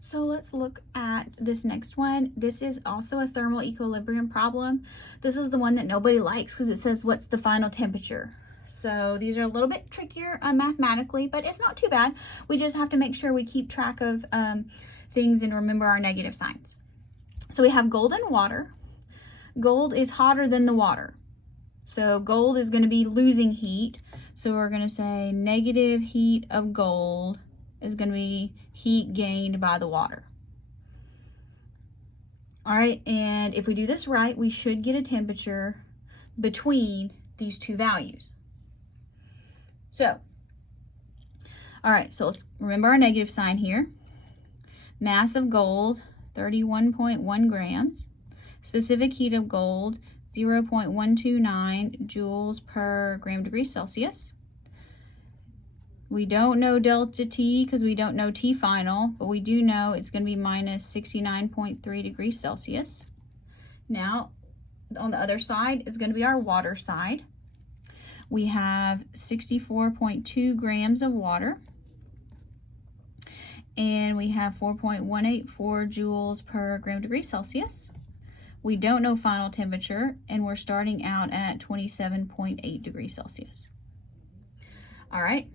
So let's look at this next one. This is also a thermal equilibrium problem. This is the one that nobody likes because it says what's the final temperature. So these are a little bit trickier mathematically, but it's not too bad. We just have to make sure we keep track of things and remember our negative signs. So we have gold and water. Gold is hotter than the water. So gold is going to be losing heat. So we're going to say negative heat of gold is going to be heat gained by the water. All right, and if we do this right, we should get a temperature between these two values. So, all right, so let's remember our negative sign here. Mass of gold, 31.1 grams. Specific heat of gold, 0.129 joules per gram degree Celsius. We don't know delta T because we don't know T final, but we do know it's going to be minus 69.3 degrees Celsius. Now, on the other side is going to be our water side. We have 64.2 grams of water, and we have 4.184 joules per gram degree Celsius. We don't know final temperature, and we're starting out at 27.8 degrees Celsius. All right.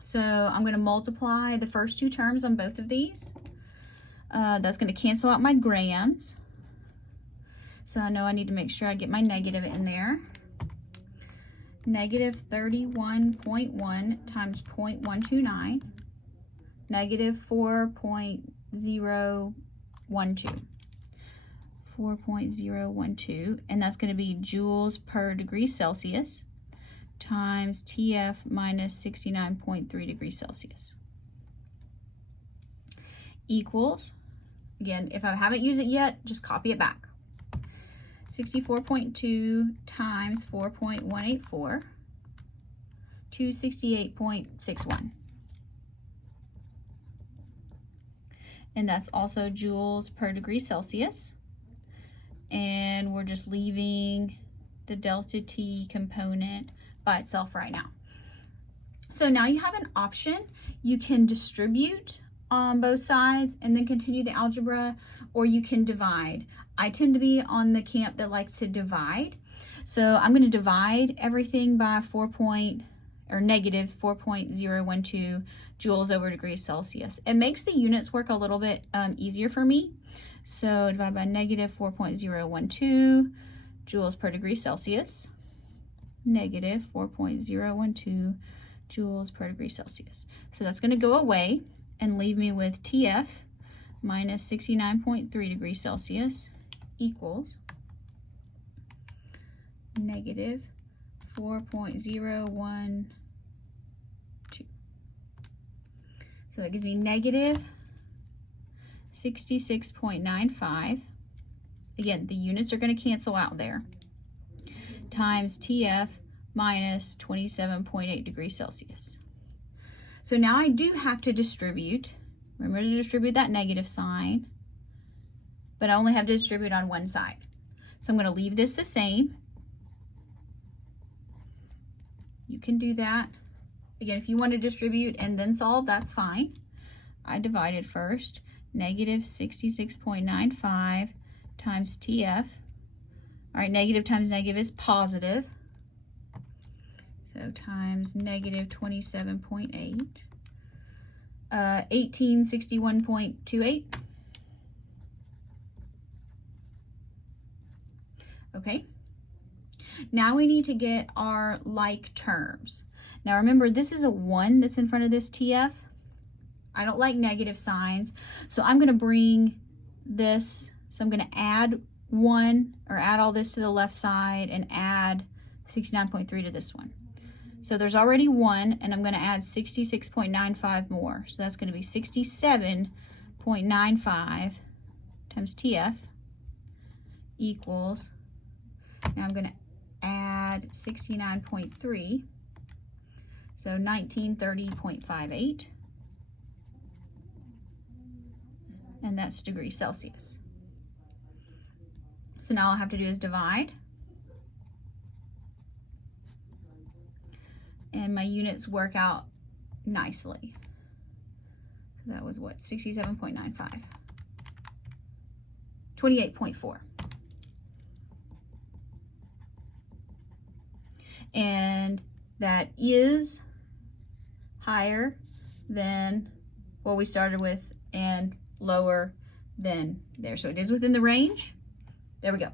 So I'm going to multiply the first two terms on both of these. That's going to cancel out my grams. So I know I need to make sure I get my negative in there. Negative 31.1 times 0.129. Negative 4.012. 4.012. And that's going to be joules per degree Celsius times TF minus 69.3 degrees Celsius equals, again, if I haven't used it yet, just copy it back. 64.2 times 4.184, 268.61. And that's also joules per degree Celsius. And we're just leaving the delta T component by itself right now. So now you have an option. You can distribute on both sides and then continue the algebra, or you can divide. I tend to be on the camp that likes to divide. So I'm going to divide everything by negative 4.012 joules over degrees Celsius. It makes the units work a little bit easier for me. So divide by negative 4.012 joules per degree Celsius. Negative 4.012 joules per degree Celsius. So that's going to go away and leave me with TF minus 69.3 degrees Celsius equals negative 4.012. So that gives me negative 66.95. Again, the units are going to cancel out there. Times TF minus 27.8 degrees Celsius. So now I do have to distribute. Remember to distribute that negative sign, but I only have to distribute on one side. So I'm going to leave this the same. You can do that. Again, if you want to distribute and then solve, that's fine. I divided first. Negative 66.95 times TF. All right, negative times negative is positive. So times negative 27.8. 1861.28. Okay. Now we need to get our like terms. Now remember, this is a 1 that's in front of this TF. I don't like negative signs, so I'm going to bring this. So I'm going to add 1, or add all this to the left side and add 69.3 to this one. So there's already 1, and I'm going to add 66.95 more. So that's going to be 67.95 times TF equals, now I'm going to add 69.3, so 1930.58, and that's degrees Celsius. So now all I have to do is divide. And my units work out nicely. That was what, 67.95. 28.4. And that is higher than what we started with and lower than there. So it is within the range. There we go.